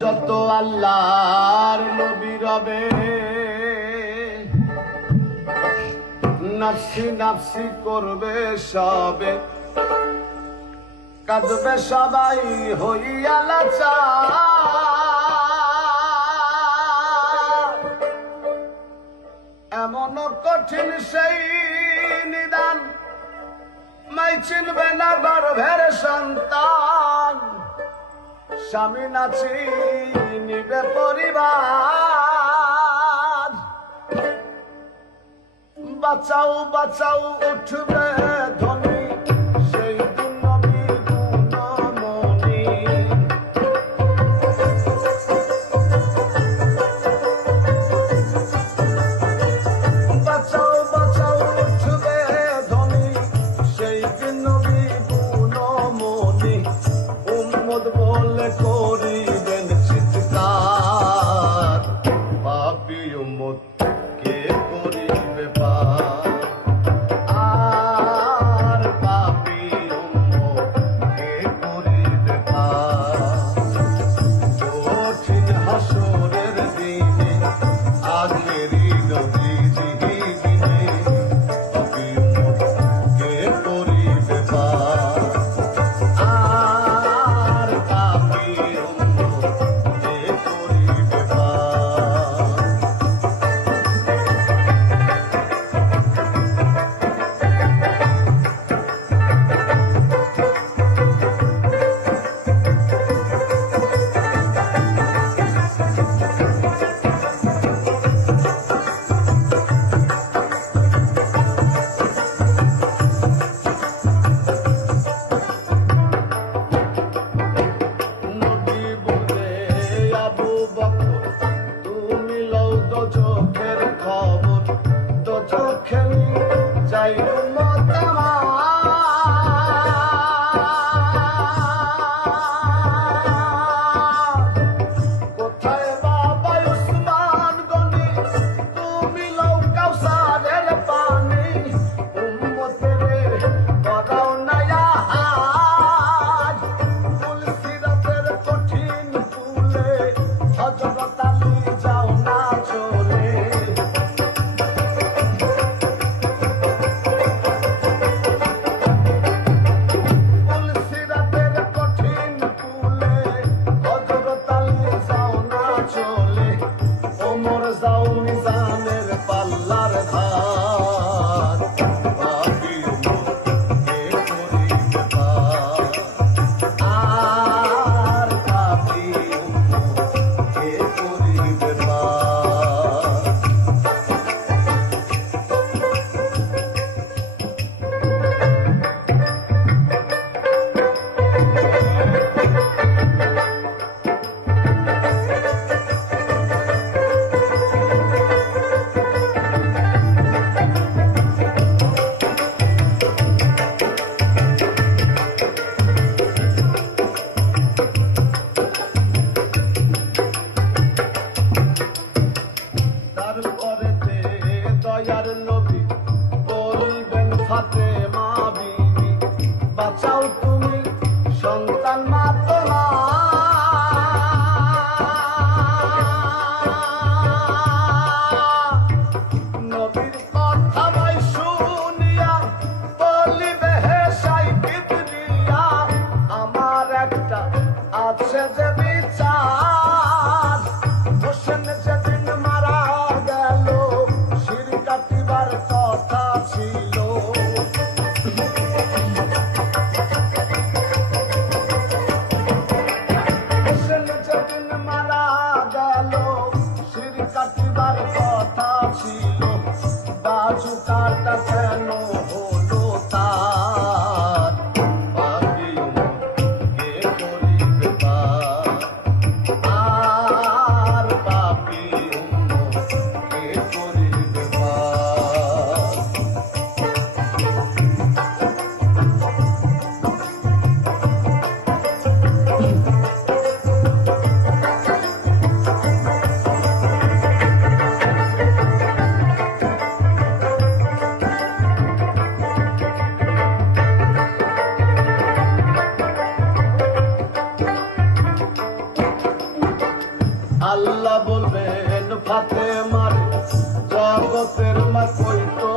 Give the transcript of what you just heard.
যত আল্লাহর নবী রবে নাফসি নাফসি করবে সবে, কাঁদবে সবাই হইয়া লাচার। এমন কঠিন সেই নিদান মাই চিনবে না গর্ভের সন্তান, স্বামী না চিনিবে পরিবার। বাঁচাও বাঁচাও উঠবে ধ্বনি সেই দিন নবী গুণমণি। বাঁচাও বাঁচাও উঠবে ধ্বনি সেই দিন নবী গুণমণি। উম্মত বলে করিবেন চিৎকার, পাপী উম্মত কে করিবে পার। আর পাপী উম্মত কে করিবে পার। কঠিন হাসরের দিনে আখেরি নবীজি দিনে, পাপী উম্মত কে করিবে পার। চোখের খবর তো চোখে যাই কোথায় বাবা উসমান গনি, তুমি লও কাউসারের পানি। উম্মতের করাও না আহার, ফুলসিরাতের কঠিন ফুলে হযরত আলী যাও না চলে। ফুলসিরাতের কঠিন ফুলে হযরত আলী যাও না চলে। ওমর যাও মিজানের পাল্লার ধার, পাপী উম্মত কে করিবে পার। আর পাপী উম্মত কে করিবে পার। তারপরেতে দয়ার নবী বলিবেন ফাতেমা বিবি, বাঁচাও তুমি সন্তান মা তোমার। নবীর কথা ভাই শুনিয়া বলিবে হে সাইয়্যিদ কিবরিয়া, আমার একটা আছে যে বিচার। হোসেন যেদিন মারা গেল শির কাটিবার কথা ছিল। হোসেন যেদিন মারা গেল শির কাটিবার কথা ছিল। বাজু কাটা কেন হলো তার, পাপী উম্মত কে করিবে পার। আর পাপী উম্মত কে করিবে পার। আল্লাহ বলবেন ফাতেমার জগতের মা কই তো